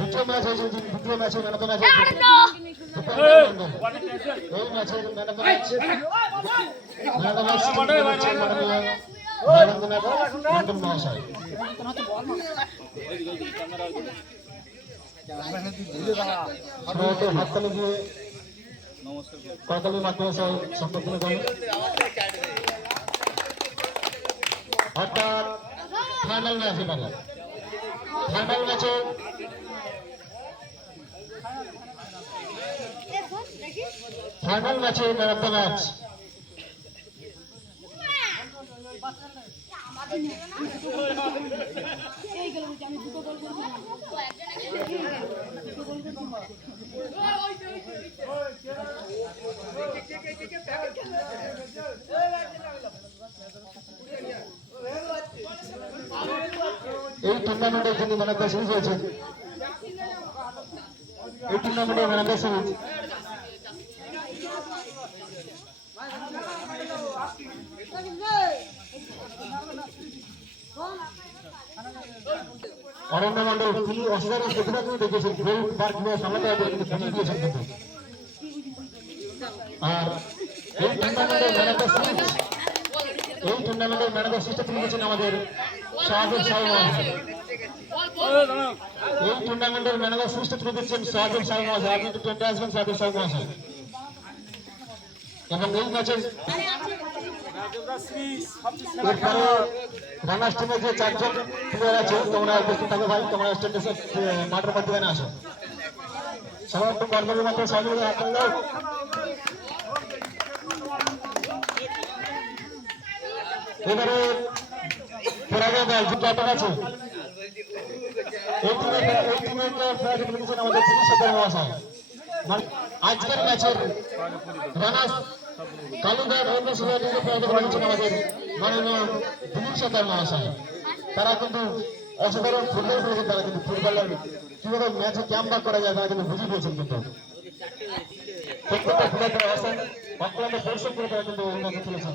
দ্বিতীয় ম্যাচ হয়েছে দ্বিতীয় ম্যাচে ম্যান অফ দ্য ম্যাচ এই ম্যাচের man of the match man of the match তুলে দিচ্ছেন মাননীয় রবীন্দ্রনাথ মন্ডল মহাশয় হাততালি দিয়ে করতালি মাধ্যমে সম্পর্কিত করেন অর্থাৎ ফাইনাল ম্যাচ এবারে ফাইনাল ম্যাচে ফাইনাল ম্যাচে ম্যান অফ ম্যাচ। এই টুর্নামেন্টের যিনি ম্যান অফ হয়েছেন এই টুর্নামেন্টের ম্যান অফ অরণ্য মন্ডল তিনি অসাধারণ প্রতিভা তিনি দেখেছেন গোল বার সামলাতে হবে তিনি বুঝিয়ে দিয়েছেন আর এই টুর্নামেন্টের ম্যান অফ দ্য এই টুর্নামেন্টের ম্যান অফ দ্য সিরিজটা তিনি আমাদের শাহজাদ সাহেব টুর্নামেন্টের ম্যান অফ দ্য সিরিজটা তুলে দিচ্ছেন শাহজাদ সাহেব মহাশয়। আপনি একটু টেন্টে আসবেন সাহেব মহাশয়। এবং এই ম্যাচের আছে ভাই। তোমরা মধ্যে আসো। এবারে আছে। এই টিমে এই টিমে প্রায় করেছেন আমাদের দিলীপ সরকার মহাশয় আজকের ম্যাচের রানার্স কালুদার অন্য সোসাইটিকে প্রায় করেছেন আমাদের মাননীয় সরকার মহাশয় তারা কিন্তু অসাধারণ ফুটবল খেলেছেন, তারা কিন্তু ফুটবলের কীভাবে ম্যাচে ক্যাম্প করা যায়, তারা কিন্তু বুঝে পেয়েছেন কিন্তু। প্রত্যেকটা খেলাতে অসান অক্লান্ত পরিশ্রম করে তারা কিন্তু খেলেছেন।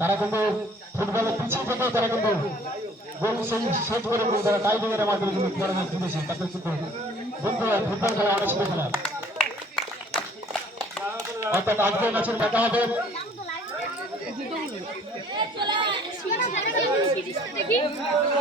তারা কিন্তু ফুটবলে পিছিয়ে থেকে তারা কিন্তু গোল সেই করে কিন্তু তারা টাই ব্রেকারের মাধ্যমে কিন্তু পরাজয় জিতেছে তাদের কিন্তু বন্ধুরা ফুটবল খেলা অনেক ছিল খেলা। অর্থাৎ আজকের ম্যাচের দেখা হবে